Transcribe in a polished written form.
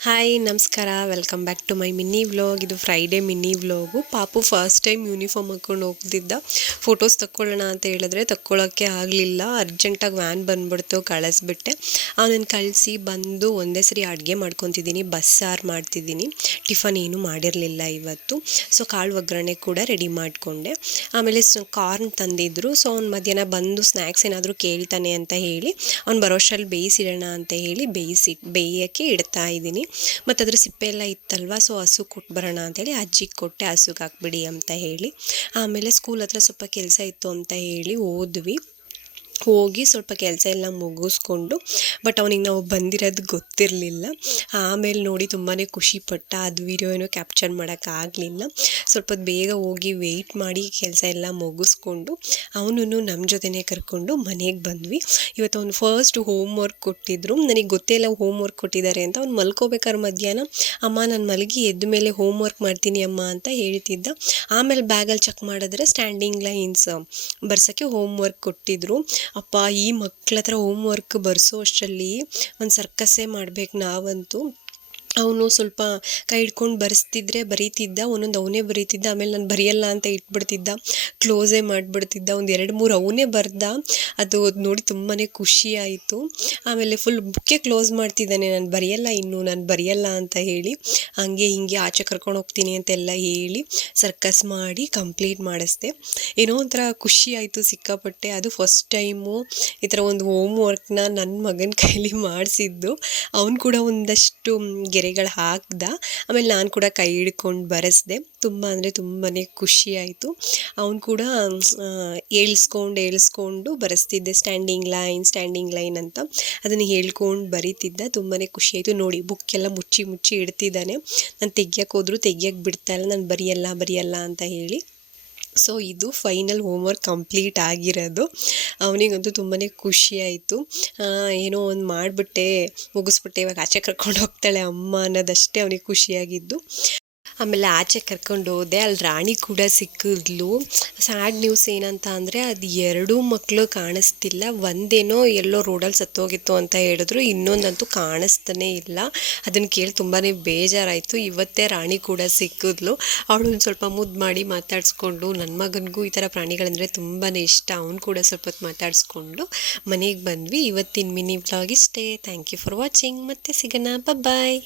Hi ನಮಸ್ಕಾರ, welcome back to my mini vlog. ಇದು Friday mini vlog. ಪಾಪು first time uniform ಹಾಕ್ಕೊಂಡು ಹೋಗ್ತಿದ್ದ. ಫೋಟೋಸ್ ತಕ್ಕೊಳ್ಳೋಣ ಅಂತ ಹೇಳಿದ್ರೆ ತಕ್ಕೊಳ್ಳೋಕ್ಕೆ ಆಗಲಿಲ್ಲ. ಅರ್ಜೆಂಟಾಗಿ ವ್ಯಾನ್ ಬಂದುಬಿಡ್ತು, ಕಳಿಸ್ಬಿಟ್ಟೆ. ಅವನನ್ನು ಕಳಿಸಿ ಬಂದು ಒಂದೇ ಸರಿ ಅಡುಗೆ ಮಾಡ್ಕೊತಿದ್ದೀನಿ. ಬಸ್ಸಾರು ಮಾಡ್ತಿದ್ದೀನಿ. ಟಿಫನ್ ಏನೂ ಮಾಡಿರಲಿಲ್ಲ ಇವತ್ತು. ಸೊ ಕಾಳು ಒಗ್ಗರಣೆ ಕೂಡ ರೆಡಿ ಮಾಡಿಕೊಂಡೆ. ಆಮೇಲೆ ಕಾರ್ನ್ ತಂದಿದ್ದರು. ಸೊ ಅವ್ನು ಮಧ್ಯಾಹ್ನ ಬಂದು ಸ್ನ್ಯಾಕ್ಸ್ ಏನಾದರೂ ಕೇಳ್ತಾನೆ ಅಂತ ಹೇಳಿ ಅವ್ನು ಬರೋಷ್ಟರಲ್ಲಿ ಬೇಯಿಸಿಡೋಣ ಅಂತ ಹೇಳಿ ಬೇಯೋಕ್ಕೆ ಇಡ್ತಾ ಇದ್ದೀನಿ. ಮತ್ತು ಅದ್ರ ಸಿಪ್ಪೆ ಎಲ್ಲ ಇತ್ತಲ್ವ, ಸೊ ಹಸು ಕೊಟ್ಟು ಬರೋಣ ಅಂತೇಳಿ ಅಜ್ಜಿಗೆ ಕೊಟ್ಟೆ, ಹಸುಗೆ ಹಾಕ್ಬಿಡಿ ಅಂತ ಹೇಳಿ. ಆಮೇಲೆ ಸ್ಕೂಲ್ ಹತ್ರ ಸ್ವಲ್ಪ ಕೆಲಸ ಇತ್ತು ಅಂತ ಹೇಳಿ ಹೋಗಿ ಸ್ವಲ್ಪ ಕೆಲಸ ಎಲ್ಲ ಮುಗಿಸ್ಕೊಂಡು, ಬಟ್ ಅವನಿಗೆ ನಾವು ಬಂದಿರೋದು ಗೊತ್ತಿರಲಿಲ್ಲ. ಆಮೇಲೆ ನೋಡಿ ತುಂಬಾ ಖುಷಿಪಟ್ಟ. ಅದು ವಿಡಿಯೋ ಏನೋ ಕ್ಯಾಪ್ಚರ್ ಮಾಡೋಕ್ಕಾಗಲಿಲ್ಲ. ಸ್ವಲ್ಪ ಬೇಗ ಹೋಗಿ ವೆಯ್ಟ್ ಮಾಡಿ ಕೆಲಸ ಎಲ್ಲ ಮುಗಿಸ್ಕೊಂಡು ಅವನು ನಮ್ಮ ಜೊತೆನೇ ಕರ್ಕೊಂಡು ಮನೆಗೆ ಬಂದ್ವಿ. ಇವತ್ತು ಅವನು ಫಸ್ಟ್ ಹೋಮ್ ವರ್ಕ್ ಕೊಟ್ಟಿದ್ದರು. ನನಗೆ ಗೊತ್ತೇ ಇಲ್ಲ ಹೋಮ್ ವರ್ಕ್ ಕೊಟ್ಟಿದ್ದಾರೆ ಅಂತ. ಅವ್ನು ಮಲ್ಕೋಬೇಕಾದ್ರೆ ಮಧ್ಯಾಹ್ನ ಅಮ್ಮ ನಾನು ಮಲಗಿ ಎದ್ದ ಮೇಲೆ ಹೋಮ್ ವರ್ಕ್ ಮಾಡ್ತೀನಿ ಅಮ್ಮ ಅಂತ ಹೇಳ್ತಿದ್ದ. ಆಮೇಲೆ ಬ್ಯಾಗಲ್ಲಿ ಚೆಕ್ ಮಾಡಿದ್ರೆ ಸ್ಟ್ಯಾಂಡಿಂಗ್ ಲೈನ್ಸ್ ಬರ್ಸೋಕ್ಕೆ ಹೋಮ್ ವರ್ಕ್ ಕೊಟ್ಟಿದ್ದರು. ಅಪ್ಪ, ಈ ಮಕ್ಳ ಹತ್ರ ಹೋಮ್ ವರ್ಕ್ ಬರ್ಸೋ ಅಷ್ಟರಲ್ಲಿ ಒಂದು ಸರ್ಕಸ್ಸೇ ಮಾಡ್ಬೇಕು ನಾವಂತೂ. ಅವನು ಸ್ವಲ್ಪ ಕೈ ಹಿಡ್ಕೊಂಡು ಬರೀತಿದ್ದ, ಒಂದೊಂದು ಅವನೇ ಬರೀತಿದ್ದ. ಆಮೇಲೆ ನಾನು ಬರೆಯಲ್ಲ ಅಂತ ಇಟ್ಬಿಡ್ತಿದ್ದ, ಕ್ಲೋಸೇ ಮಾಡಿಬಿಡ್ತಿದ್ದ. ಒಂದು 2-3 ಅವನೇ ಬರ್ದ. ಅದು ನೋಡಿ ತುಂಬಾ ಖುಷಿ ಆಯಿತು. ಆಮೇಲೆ ಫುಲ್ ಬುಕ್ಕೇ ಕ್ಲೋಸ್ ಮಾಡ್ತಿದ್ದಾನೆ, ನಾನು ಬರೆಯಲ್ಲ ಅಂತ ಹೇಳಿ. ಹಂಗೆ ಹಿಂಗೆ ಆಚೆ ಕರ್ಕೊಂಡು ಹೋಗ್ತೀನಿ ಅಂತೆಲ್ಲ ಹೇಳಿ ಸರ್ಕಸ್ ಮಾಡಿ ಕಂಪ್ಲೀಟ್ ಮಾಡಿಸ್ದೆ. ಏನೋ ಒಂಥರ ಖುಷಿ ಆಯಿತು ಸಿಕ್ಕಾಪಟ್ಟೆ. ಅದು ಫಸ್ಟ್ ಟೈಮು ಈ ಥರ ಒಂದು ಹೋಮ್ ವರ್ಕ್ನ ನನ್ನ ಮಗನ ಕೈಲಿ ಮಾಡಿಸಿದ್ದು. ಅವನು ಕೂಡ ಒಂದಷ್ಟು ಗೆರೆಗಳು ಹಾಕ್ದ. ಆಮೇಲೆ ನಾನು ಕೂಡ ಕೈ ಹಿಡ್ಕೊಂಡು ಬರೆಸ್ದೆ. ತುಂಬ ಅಂದರೆ ತುಂಬಾ ಖುಷಿ ಆಯಿತು. ಅವನು ಕೂಡ ಏಳಿಸ್ಕೊಂಡು ಬರೆಸ್ತಿದ್ದೆ. ಸ್ಟ್ಯಾಂಡಿಂಗ್ ಲೈನ್ ಅಂತ ಅದನ್ನು ಹೇಳ್ಕೊಂಡು ಬರೀತಿದ್ದ. ತುಂಬಾ ಖುಷಿ ಆಯಿತು. ನೋಡಿ, ಬುಕ್ಕೆಲ್ಲ ಮುಚ್ಚಿ ಇಡ್ತಿದ್ದಾನೆ. ನಾನು ತೆಗಿಯೋಕ್ಕೆ ಹೋದರೂ ತೆಗಿಯೋಕ್ಕೆ ಬಿಡ್ತಾಯಿಲ್ಲ, ನಾನು ಬರೆಯಲ್ಲ ಅಂತ ಹೇಳಿ. ಸೊ ಇದು ಫೈನಲ್ ಹೋಮ್ವರ್ಕ್ ಕಂಪ್ಲೀಟ್ ಆಗಿರೋದು. ಅವನಿಗಂತೂ ತುಂಬಾ ಖುಷಿ ಆಯಿತು. ಏನೋ ಒಂದು ಮುಗಿಸ್ಬಿಟ್ಟೆ, ಇವಾಗ ಆಚೆ ಕರ್ಕೊಂಡು ಹೋಗ್ತಾಳೆ ಅಮ್ಮ ಅನ್ನೋದಷ್ಟೇ ಅವನಿಗೆ ಖುಷಿಯಾಗಿದ್ದು. ಆಮೇಲೆ ಆಚೆ ಕರ್ಕೊಂಡು ಹೋದೆ. ಅಲ್ಲಿ ರಾಣಿ ಕೂಡ ಸಿಕ್ಕಿದ್ಲು. ಸ್ಯಾಡ್ ನ್ಯೂಸ್ ಏನಂತ ಅಂದರೆ ಅದು 2 ಮಕ್ಕಳು ಕಾಣಿಸ್ತಿಲ್ಲ. ಒಂದೇನೋ ಎಲ್ಲೋ ರೋಡಲ್ಲಿ ಸತ್ತೋಗಿತ್ತು ಅಂತ ಹೇಳಿದ್ರು, ಇನ್ನೊಂದಂತೂ ಕಾಣಿಸ್ತಾನೇ ಇಲ್ಲ. ಅದನ್ನು ಕೇಳಿ ತುಂಬಾ ಬೇಜಾರಾಯಿತು. ಇವತ್ತೇ ರಾಣಿ ಕೂಡ ಸಿಕ್ಕಿದ್ಲು. ಅವಳು ಒಂದು ಸ್ವಲ್ಪ ಮುದ್ದು ಮಾಡಿ ಮಾತಾಡಿಸ್ಕೊಂಡು, ನನ್ನ ಮಗನಿಗೂ ಈ ಥರ ಪ್ರಾಣಿಗಳಂದರೆ ತುಂಬಾ ಇಷ್ಟ. ಅವನು ಕೂಡ ಸ್ವಲ್ಪ ಹೊತ್ತು ಮಾತಾಡಿಸ್ಕೊಂಡು ಮನೆಗೆ ಬಂದ್ವಿ. ಇವತ್ತಿನ ಮಿನಿ ವ್ಲಾಗ್ ಇಷ್ಟೇ. Thank you for watching. ಮತ್ತೆ ಸಿಗೋಣ, ಬಾಯ್.